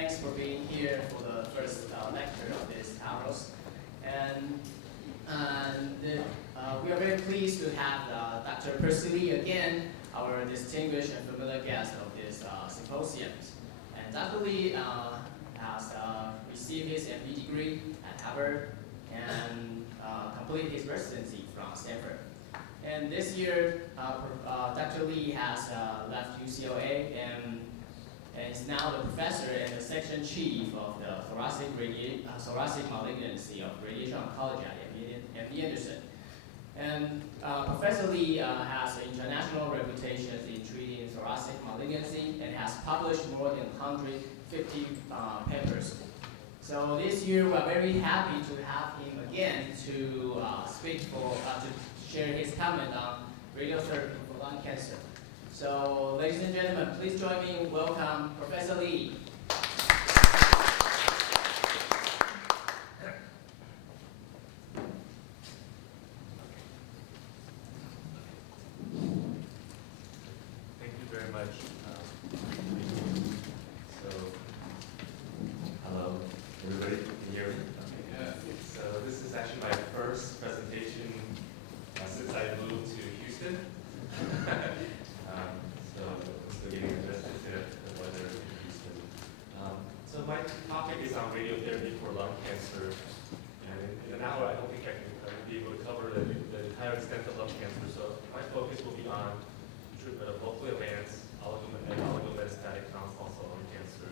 thanks for being here for the first lecture of this house. And we are very pleased to have Dr. Percy Lee again, our distinguished and familiar guest of this symposium. And Dr. Lee has received his MD degree at Harvard and completed his residency from Stanford. And this year, Dr. Lee has left UCLA and is now the professor and the section chief of the thoracic malignancy of radiation oncology at MD Anderson. And Professor Lee has an international reputation in treating thoracic malignancy and has published more than 150 papers. So this year, we're very happy to have him again to speak to share his comment on radiotherapy for lung cancer. So, ladies and gentlemen, please join me in welcome Professor Lee. Thank you very much. Hello, everybody. Can you hear me? Yeah. So this is actually my first presentation since I moved to Houston. So I'm still getting adjusted to the weather in Houston. So my topic is on radiotherapy for lung cancer. And in an hour, I don't think I will be able to cover the entire extent of lung cancer. So my focus will be on treatment of locally advanced oligometastatic non-small cell lung cancer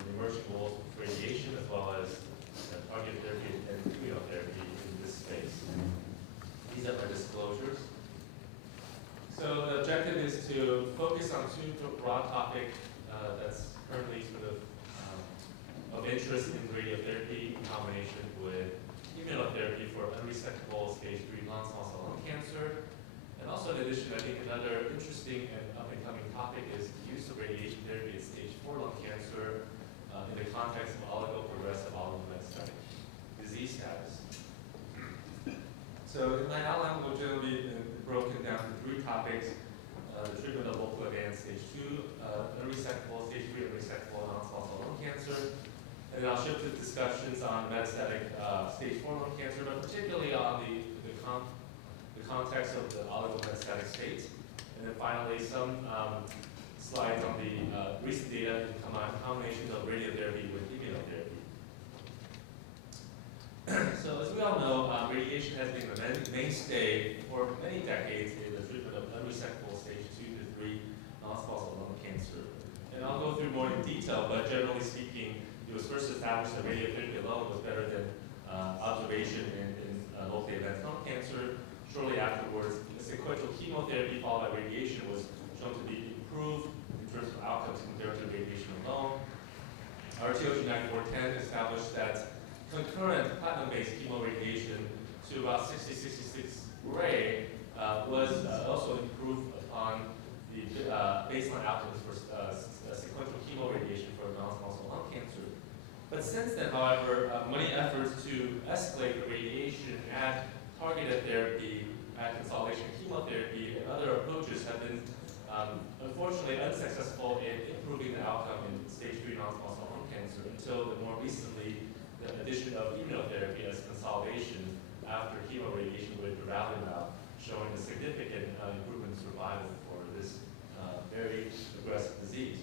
and emerging roles of radiation as well as targeted therapy and immunotherapy in this space. These are my disclosures. So the objective is to focus on two broad topics that's currently sort of interest in radiotherapy in combination with immunotherapy for unresectable stage 3 non-small cell lung cancer. And also in addition, I think another interesting and up-and-coming topic is the use of radiation therapy in stage 4 lung cancer in the context of oligoprogressive oligometastatic disease status. So in my outline will generally be broken down to three topics: the treatment of local advanced stage 2, unresectable, stage 3 unresectable non-small cell lung cancer. And then I'll shift to discussions on metastatic stage 4 lung cancer, but particularly on the context of the oligometastatic state. And then finally, some slides on the recent data in combination of radiotherapy with immunotherapy. So as we all know, radiation has been a mainstay for many decades in the treatment of unresectable stage 2 to 3 non-small cell lung cancer. And I'll go through more in detail, but generally speaking, it was first established that radiotherapy alone was better than observation in locally advanced lung cancer. Shortly afterwards, sequential chemotherapy followed by radiation was shown to be improved in terms of outcomes compared to radiation alone. RTOG 9410 established that concurrent platinum-based chemoradiation to about 60-66 Gray was also improved upon the baseline outcomes for sequential chemoradiation for non-small cell lung cancer. But since then, however, many efforts to escalate the radiation, add targeted therapy, add consolidation chemotherapy, and other approaches have been unfortunately unsuccessful in improving the outcome in stage 3 non-small cell lung cancer until more recently the addition of immunotherapy as consolidation after chemoradiation with durvalumab, showing a significant improvement in survival for this very aggressive disease.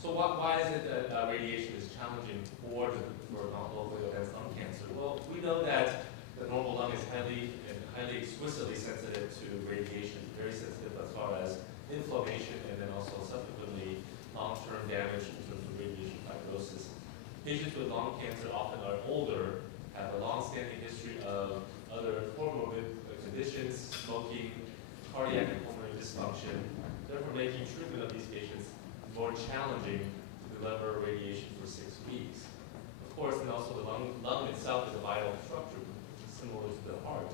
So why is it that radiation is challenging for locally advanced lung cancer? Well, we know that the normal lung is highly exquisitely sensitive to radiation, very sensitive as far as inflammation and then also subsequently long-term damage in terms of radiation fibrosis. Patients with lung cancer often are older, have a long-standing history of other comorbid conditions, smoking, cardiac and pulmonary dysfunction, therefore making treatment of these patients more challenging to deliver radiation for 6 weeks. Of course, and also the lung itself is a vital structure, similar to the heart.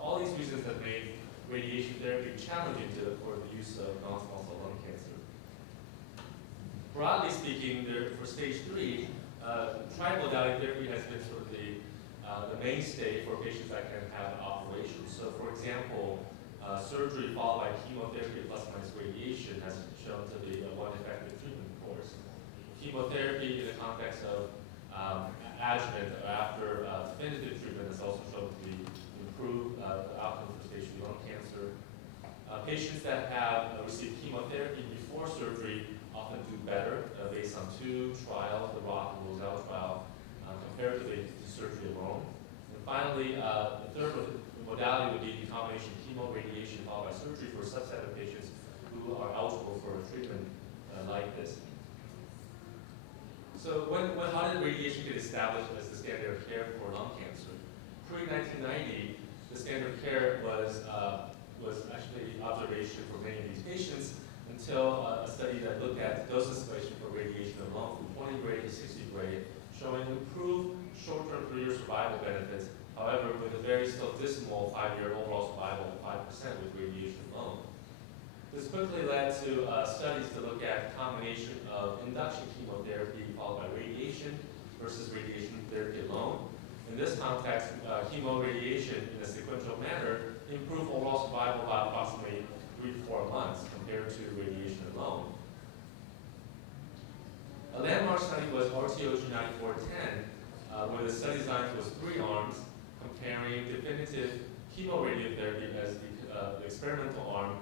All these reasons have made radiation therapy challenging for the use of non-small cell lung cancer. Broadly speaking, for stage 3, trimodality therapy has been sort of the mainstay for patients that can have operations. So, for example, surgery followed by chemotherapy plus minus radiation has shown to be one effective treatment course. chemotherapy in the context of adjuvant or after definitive treatment has also shown to improve the outcome for stage 2 lung cancer. Patients that have received chemotherapy before surgery often do better based on 2 trials, the ROCK and ROSELLA trial, comparatively to surgery alone. And finally, the third modality would be the combination chemo radiation followed by surgery for a subset of patients who are eligible for a treatment like this. So how did radiation get established as the standard of care for lung cancer? Pre-1990, the standard of care was actually observation for many of these patients until a study that looked at dose escalation for radiation alone from 20 gray to 60 gray, showing improved short-term 3-year survival benefits, however, with a very still dismal 5-year overall survival of 5% with radiation alone. This quickly led to studies to look at combination of induction chemotherapy followed by radiation versus radiation therapy alone. In this context, chemoradiation in a sequential manner improved overall survival by approximately 3 to 4 months compared to radiation alone. A landmark study was RTOG 9410, where the study design was 3 arms, comparing definitive chemoradiotherapy as the experimental arm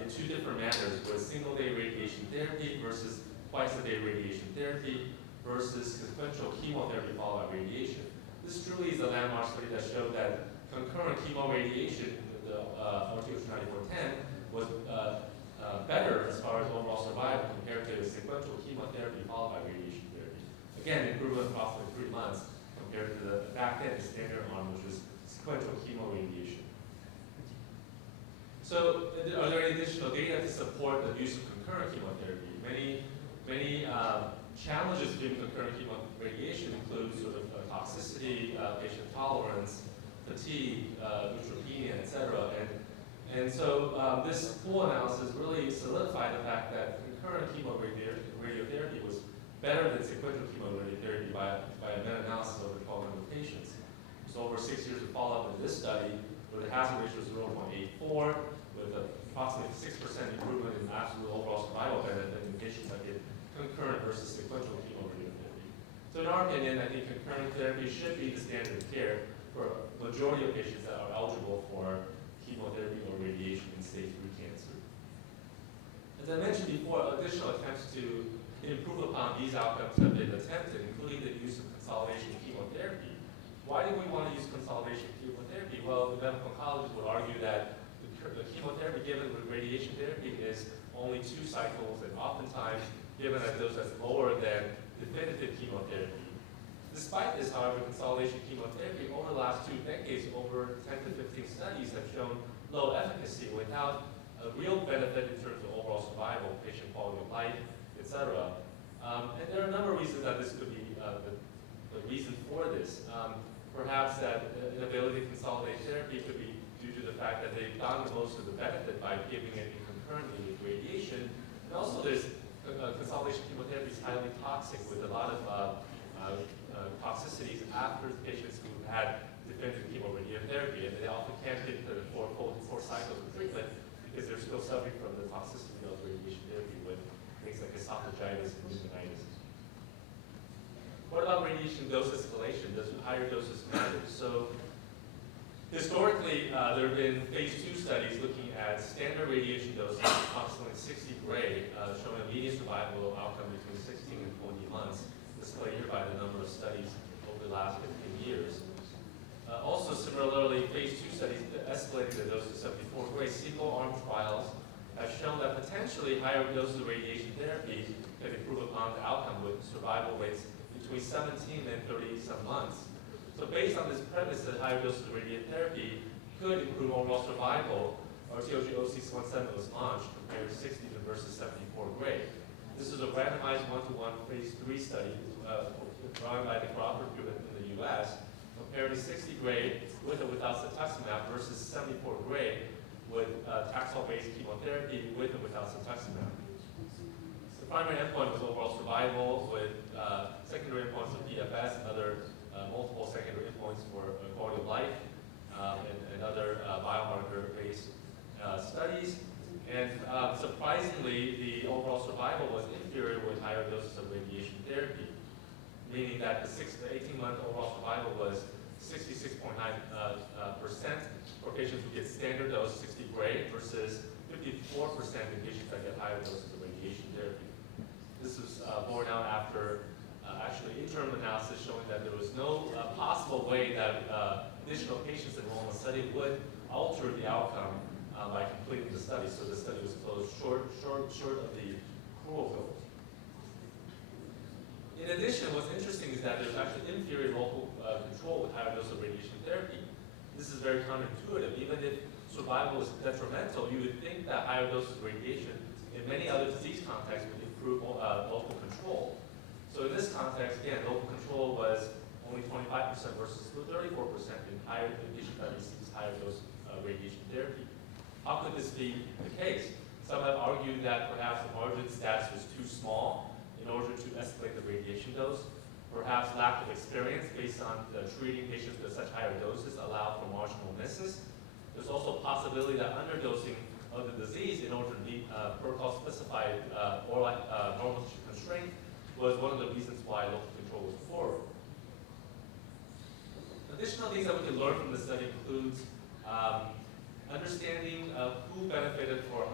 in 2 different manners, with single-day radiation therapy versus twice-a-day radiation therapy versus sequential chemotherapy followed by radiation. This truly is a landmark study that showed that concurrent chemoradiation, the RTOG 9410, was better as far as overall survival compared to sequential chemotherapy followed by radiation therapy. Again, improvement of approximately 3 months compared to the back then the standard arm, which was sequential chemoradiation. So, are there any additional data to support the use of concurrent chemotherapy? Many challenges given concurrent chemoradiation include sort of toxicity, patient tolerance, fatigue, neutropenia, etc. And so this pool analysis really solidified the fact that concurrent chemoradiotherapy was better than sequential chemoradiotherapy by a meta-analysis of over 1,200 patients. So over 6 years of follow-up in this study, where the hazard ratio was 0.84, with approximately 6% improvement in absolute overall survival benefit in patients that get concurrent versus sequential chemoradiotherapy. So in our opinion, I think concurrent therapy should be the standard of care for a majority of patients that are eligible for chemotherapy or radiation in stage 3 cancer. As I mentioned before, additional attempts to improve upon these outcomes have been attempted, including the use of consolidation chemotherapy. Why do we want to use consolidation chemotherapy? Well, the medical oncologists would argue that the chemotherapy given with radiation therapy is only 2 cycles, and oftentimes given at dose that's lower than definitive chemotherapy. Despite this, however, consolidation chemotherapy over the last 2 decades, over 10 to 15 studies have shown low efficacy without a real benefit in terms of overall survival, patient quality of life, etc. And there are a number of reasons that this could be the reason for this. Perhaps that inability to consolidate therapy could be due to the fact that they've gotten most of the benefit by giving it concurrently with radiation. And also there's consolidation chemotherapy is highly toxic with a lot of toxicities after patients who had definitive chemoradiotherapy, and they often can't get to the 4 cycles of treatment because they're still suffering from the toxicity of radiation therapy with things like esophagitis and pneumonitis. What about radiation dose escalation? Does higher doses matter? So historically, there have been phase 2 studies looking at standard radiation doses, approximately 60 gray, showing a median survival outcome between 16 and 20 months, displayed here by the number of studies over the last 15 years. Also, similarly, phase 2 studies escalating the dose to 74 gray single-arm trials have shown that potentially higher doses of radiation therapy can improve upon the outcome with survival rates between 17 and 30-some months. So based on this premise that higher doses of radiotherapy could improve overall survival, RTOG 0617 was launched compared to 60 versus 74 gray. This is a randomized 1-to-1 phase 3 study run by the Crawford group in the US, comparing 60 gray with or without cetuximab versus 74 gray with Taxol-based chemotherapy with or without cetuximab. The primary endpoint was overall survival, with secondary endpoints of PFS and other multiple secondary endpoints for quality of life and other biomarker-based studies. And surprisingly, the overall survival was inferior with higher doses of radiation meaning that the 6 to 18-month overall survival was 66.9% for patients who get standard dose 60 gray versus 54% in patients that get higher doses of radiation therapy. This was borne out after actually interim analysis showing that there was no possible way that additional patients enrolled in the study would alter the outcome by completing the study. So the study was closed short of the accrual goal. In addition, what's interesting is that there's actually inferior local control with higher dose of radiation therapy. This is very counterintuitive. Even if survival is detrimental, you would think that higher doses of radiation in many other disease contexts would improve local control. So in this context, again, local control was only 25% versus 34% in patients that receives higher dose radiation therapy. How could this be the case? Some have argued that perhaps the margin status was too small in order to escalate the radiation dose. Perhaps lack of experience based on treating patients with such higher doses allowed for marginal misses. There's also a possibility that underdosing of the disease in order to meet protocol specified normal tissue constraint was one of the reasons why local control was forward. Additional things that we can learn from the study includes understanding who benefited from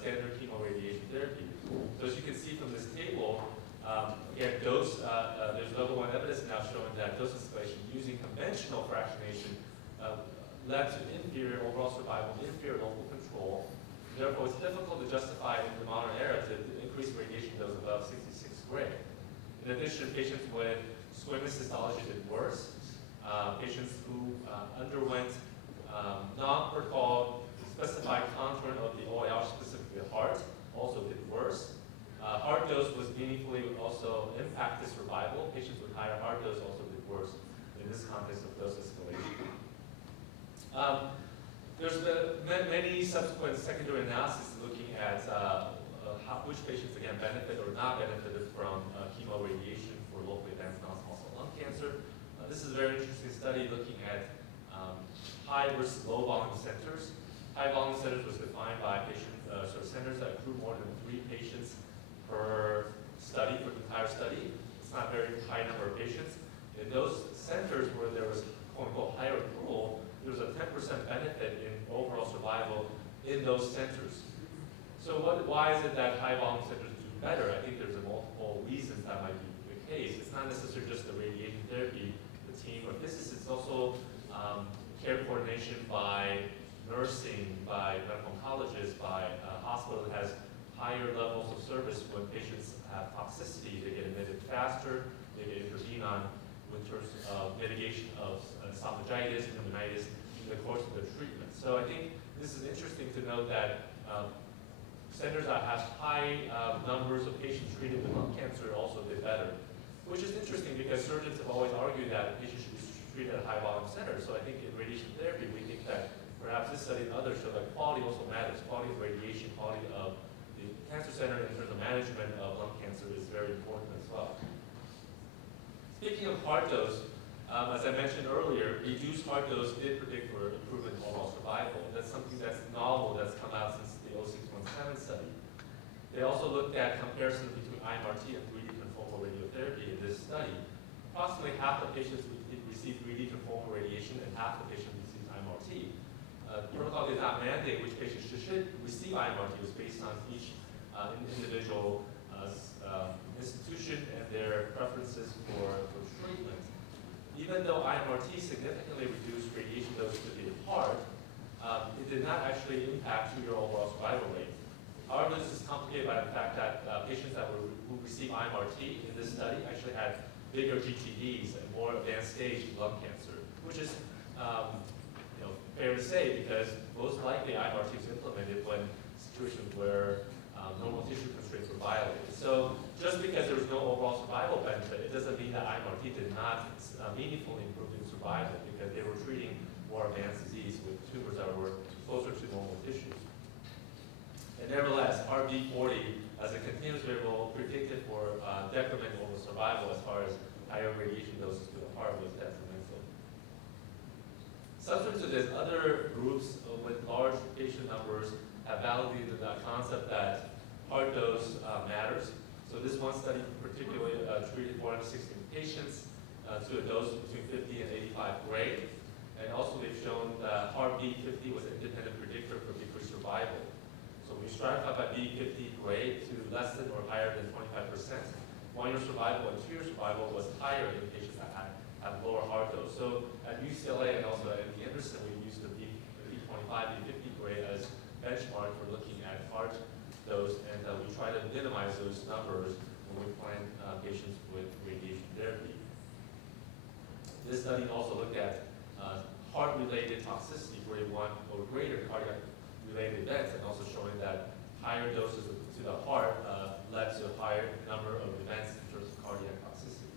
standard chemoradiation therapy. So as you can see from this table, again, there's level 1 evidence now showing that dose escalation using conventional fractionation led to inferior overall survival, inferior local control. Therefore, it's difficult to justify in the modern era to increase radiation dose above 66 gray. In addition, patients with squamous histology did worse. Patients who underwent non-protocol specified contouring of the OIR, specifically the heart, also did worse. Heart dose was meaningfully also impacted survival. Patients with higher heart dose also did worse in this context of dose escalation. There's been many subsequent secondary analyses looking at which patients again benefit or not benefited from chemoradiation for locally advanced non-small cell lung cancer. This is a very interesting study looking at high versus low volume centers. High volume centers was defined by centers that accrue more than 3 patients per study for the entire study. It's not a very high number of patients. In those centers where there was quote unquote higher accrual, there was a 10% benefit in overall survival in those centers. So why is it that high volume centers do better? I think there's multiple reasons that might be the case. It's not necessarily just the radiation therapy, the team or physicists. It's also care coordination by nursing, by medical oncologists, by a hospital that has higher levels of service. When patients have toxicity, they get admitted faster, they get intervened on in terms of mitigation of esophagitis, pneumonitis in the course of their treatment. So I think this is interesting to note that centers that have high numbers of patients treated with lung cancer also did better, which is interesting because surgeons have always argued that patients should be treated at high volume centers. So I think in radiation therapy, we think that perhaps this study and others show that quality also matters. Quality of radiation, quality of the cancer center in terms of management of lung cancer is very important as well. Speaking of heart dose, as I mentioned earlier, reduced heart dose did predict for improvement in overall survival. That's something that's novel that's come out since the 0617 study. They also looked at comparison between IMRT and 3D conformal radiotherapy in this study. Approximately half the patients received 3D conformal radiation and half the patients received IMRT. The protocol did not mandate which patients should receive IMRT. It was based on each individual institution and their preferences for treatment. Even though IMRT significantly reduced radiation dose to the heart, it did not actually impact 2-year overall survival rate. However, this is complicated by the fact that patients who received IMRT in this study actually had bigger GTDs and more advanced stage lung cancer, which is fair to say because most likely IMRT was implemented when situations where normal tissue constraints were violated. So just because there was no overall survival benefit, it doesn't mean that IMRT did not meaningfully improve in survival because they were treating more advanced disease with tumors that were closer to normal tissues. And nevertheless, RB40 as a continuous variable predicted for decrement in overall survival as far as higher radiation doses to the heart was detrimental. Subsequent to this, other groups with large patient numbers have validated the concept that heart dose matters. So this one study particularly treated 416 patients to a dose between 50 and 85 gray. And also they've shown that heart B50 was an independent predictor for decreased survival. So we stratified by B50 gray to less than or higher than 25%. 1 year survival and 2 year survival was higher in patients that had lower heart dose. So at UCLA and also at MD Anderson, we used the B25, B50 gray as benchmark for looking at heart dose, and we try to minimize those numbers when we plan patients with radiation therapy. This study also looked at heart-related toxicity, grade 1 or greater cardiac-related events, and also showing that higher doses to the heart led to a higher number of events in terms of cardiac toxicity.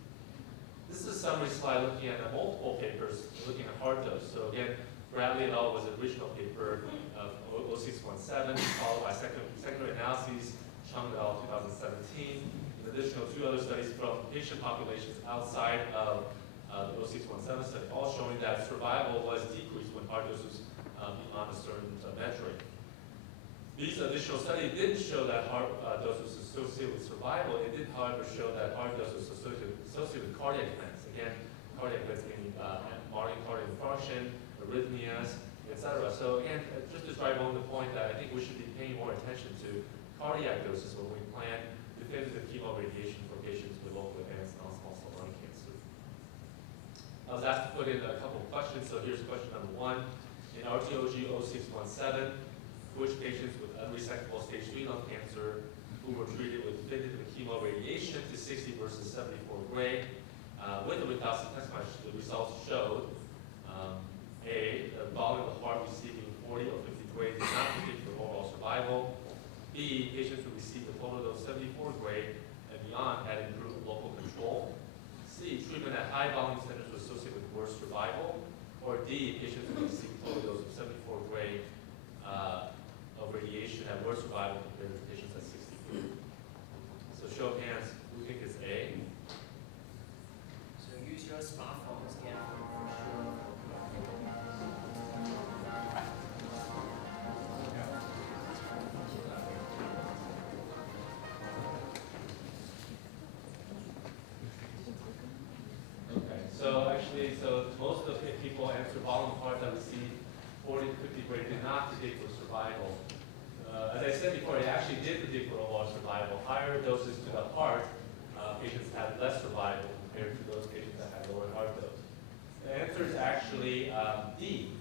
This is a summary slide looking at multiple papers looking at heart dose. So again, Bradley et al. Was the original paper of 0617, followed by secondary analyses, Chung et al. 2017. In addition, 2 other studies from patient populations outside of the 0617 study, all showing that survival was decreased when heart dose was beyond a certain metric. These additional studies didn't show that heart dose was associated with survival. It did, however, show that heart dose was associated with cardiac events. Again, cardiac events being myocardial infarction, arrhythmias, etc. So again, just to drive home the point that I think we should be paying more attention to cardiac doses when we plan definitive chemoradiation for patients with locally advanced non-small cell lung cancer. I was asked to put in a couple of questions, so here's question number 1. In RTOG 0617, which patients with unresectable stage 3 lung cancer who were treated with definitive chemoradiation to 60 versus 74 gray, with or without centesimal, the results showed A, the volume of the heart receiving 40 or 50 gray did not predict for overall survival. B, patients who received a total dose 74 gray and beyond had improved local control. C, treatment at high volume centers was associated with worse survival. Or D, patients who received a total dose of 74 gray of radiation had worse survival compared to patients at 60 gray. So show of hands, who think it's A? So use your smartphone scan. Okay, so actually, most of the people answer volume of heart that received 40 to 50 gray did not predict for survival. As I said before, it actually did predict for overall survival. Higher doses to the heart, patients had less survival compared to those patients that had lower heart dose. The answer is actually D.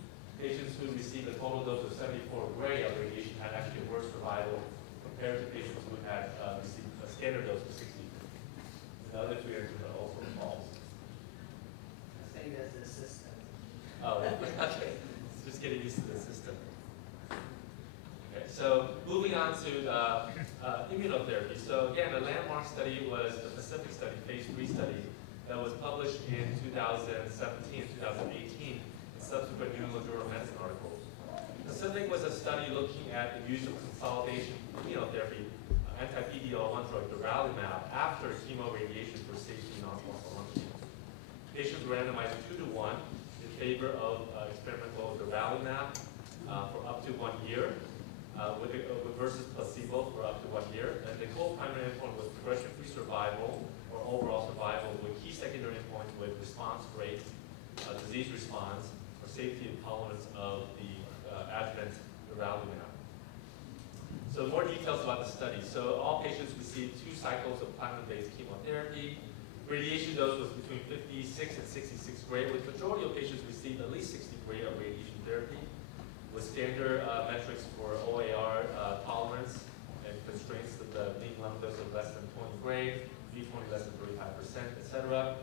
Patients who received a total dose of 74 gray of radiation had actually worse survival compared to patients who had received a standard dose of 60. The other 2 answers are also false. I think that's the system. Oh, okay. Just getting used to the system. Okay, so moving on to the immunotherapy. So again, the landmark study was the Pacific study, phase 3 study, that was published in 2017 and 2018 in subsequent New England Journal of Medicine articles. Pacific was a study looking at the use of consolidation immunotherapy, anti-PD-L1 drug durvalumab, after chemoradiation for stage 3 non-small cell lung cancer. Patients were randomized 2 to 1 in favor of experimental durvalumab for up to 1 year, versus placebo for up to 1 year. And the co-primary endpoint was progression-free survival or overall survival, with key secondary endpoints with response rate, disease response, or safety and tolerance of the adjuvant durvalumab. So more details about the study. So all patients received 2 cycles of platinum-based chemotherapy. Radiation dose was between 56 and 66 gray, with majority of patients received at least 60 gray of radiation therapy, with standard metrics for OAR tolerance and constraints of the mean lung dose of less than 20 gray, B20 less than 35%, etc.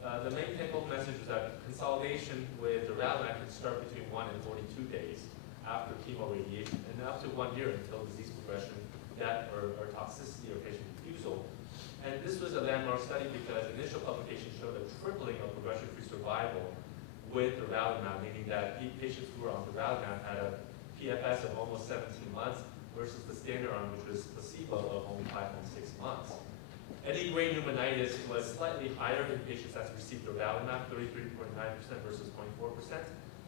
The main take-home message is that consolidation with durvalumab can start between 1 and 42 days after chemoradiation, and up to 1 year until disease progression, death, or toxicity or patient refusal. And this was a landmark study because initial publication showed a tripling of progression-free survival with durvalumab, meaning that patients who were on durvalumab had a PFS of almost 17 months versus the standard arm, which was placebo, of only 5.6 months. Any grade pneumonitis was slightly higher in patients that received durvalumab, 33.9% versus 0.4%.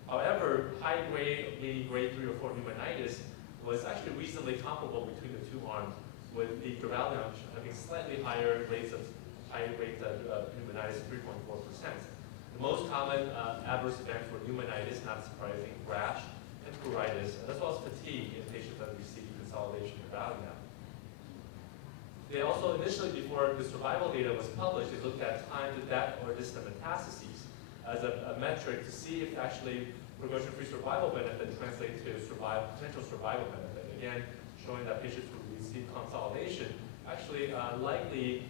However, high grade, meaning grade 3 or 4 pneumonitis, was actually reasonably comparable between the 2 arms, with the durvalumab having slightly higher rates of high rate of pneumonitis, 3.4%. The most common adverse events were pneumonitis, not surprising, rash, and pruritus, as well as fatigue in patients that received consolidation of Radiotherapy. They also initially, before the survival data was published, they looked at time to death or distant metastases as a metric to see if actually progression-free survival benefit translates to potential survival benefit. Again, showing that patients who receive consolidation actually likely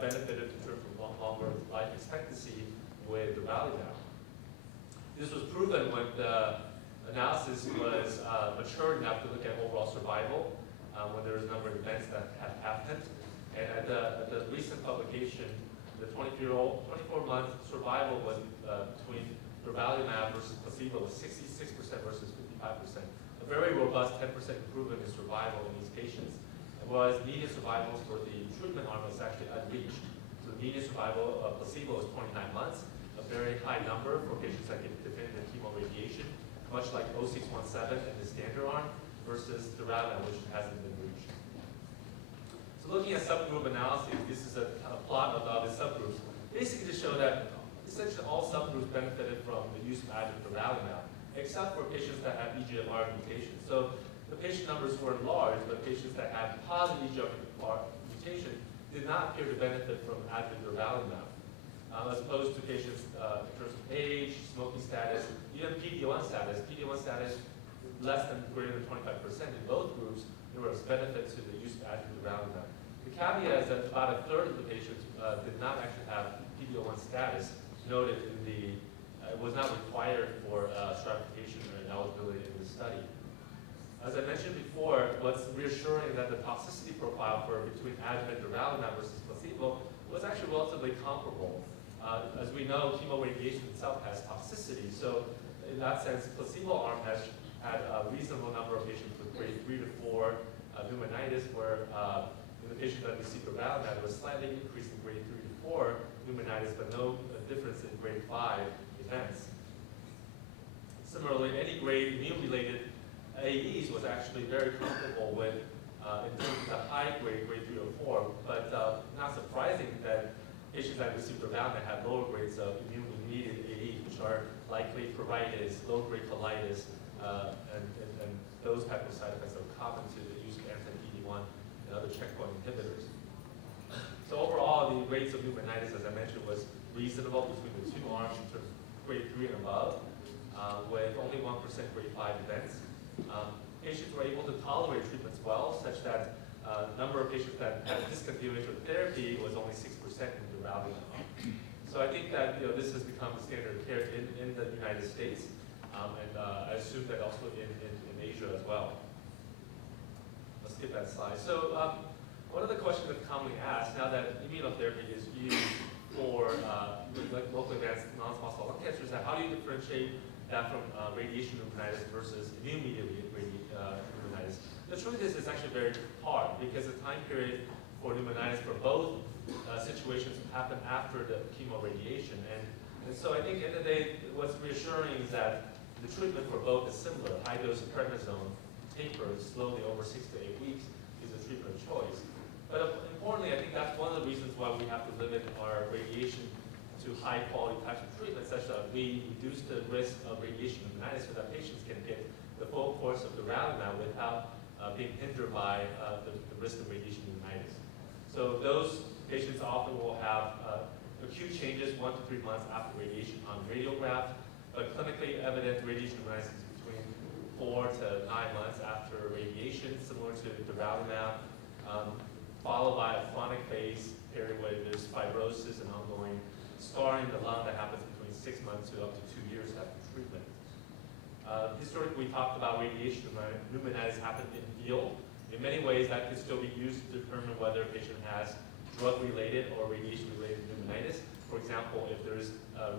benefited in terms of longer life expectancy with the Radiotherapy. This was proven when the analysis was mature enough to look at overall survival, when there was a number of events that had happened. And at the recent publication, the 24-month survival was between durvalumab versus placebo was 66% versus 55%. A very robust 10% improvement in survival in these patients. Whereas median survival for the treatment arm was actually unreached. So the median survival of placebo was 29 months, a very high number for patients that get definitive chemoradiation, much like 0617 and the standard arm versus durvalumab, which hasn't been reached. So looking at subgroup analysis, this is a plot of the subgroups, basically to show that essentially all subgroups benefited from the use of adjuvant durvalumab, except for patients that have EGFR mutations. So the patient numbers were large, but patients that had positive EGFR mutation did not appear to benefit from adjuvant durvalumab, as opposed to patients in terms of age, smoking status, even PD-1 status. PD-1 status less than greater than 25% in both groups. There was benefit to the use of adjuvant durvalumab. The caveat is that about a third of the patients did not actually have PD-1 status noted in the, it was not required for stratification or eligibility in the study. As I mentioned before, what's reassuring that the toxicity profile for between adjuvant durvalumab versus placebo was actually relatively comparable. As we know, chemoradiation itself has toxicity, so in that sense, placebo arm has had a reasonable number of patients with grade 3 to 4 pneumonitis, where in the patient that received durvalumab, there was slightly increase in grade 3 to 4 pneumonitis, but no difference in grade 5 events. Similarly, any grade immune-related AEs was actually very comparable with in terms of the high grade, grade 3 or 4, but not surprising that patients that received durvalumab had lower grades of immune-mediated AEs, which are likely pruritus, low-grade colitis, and those type of side effects are common to the use of anti-PD-1 and other checkpoint inhibitors. So overall, the rates of pneumonitis, as I mentioned, was reasonable between the two arms in terms of grade 3 and above, with only 1% grade 5 events. Patients were able to tolerate treatments well, such that the number of patients that had discontinuation of therapy was only 6% in durvalumab. So I think that this has become the standard of care in the United States, and I assume that also in Asia as well. Let's skip that slide. So one of the questions that's commonly asked, now that immunotherapy is used for locally advanced non-small cell lung cancer, is that how do you differentiate that from radiation pneumonitis versus immune-mediated pneumonitis? The truth is it's actually very hard because the time period for pneumonitis for both situations happen after the chemoradiation. And so I think at the end of the day, what's reassuring is that the treatment for both is similar. High dose of prednisone tapered slowly over 6 to 8 weeks is a treatment of choice. But importantly, I think that's one of the reasons why we have to limit our radiation to high quality types of treatment, such that we reduce the risk of radiation pneumonitis so that patients can get the full course of durvalumab without being hindered by the risk of radiation pneumonitis. So those patients often will have acute changes 1 to 3 months after radiation on radiograph, but clinically evident radiation pneumonitis is between 4 to 9 months after radiation, similar to durvalumab, followed by a chronic phase period where there's fibrosis and ongoing scarring in the lung that happens between 6 months to up to 2 years after treatment. Historically, we talked about radiation pneumonitis happened in field. In many ways, that can still be used to determine whether a patient has drug-related or radiation-related pneumonitis. For example, if there's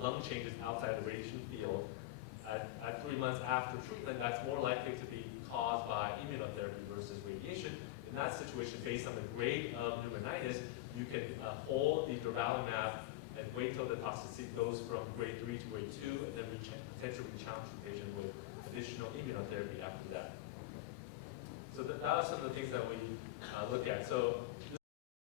lung changes outside the radiation field, at 3 months after treatment, that's more likely to be caused by immunotherapy versus radiation. In that situation, based on the grade of pneumonitis, you can hold the durvalumab and wait till the toxicity goes from grade 3 to grade 2, and then potentially challenge the patient with additional immunotherapy after that. So that are some of the things that we look at. So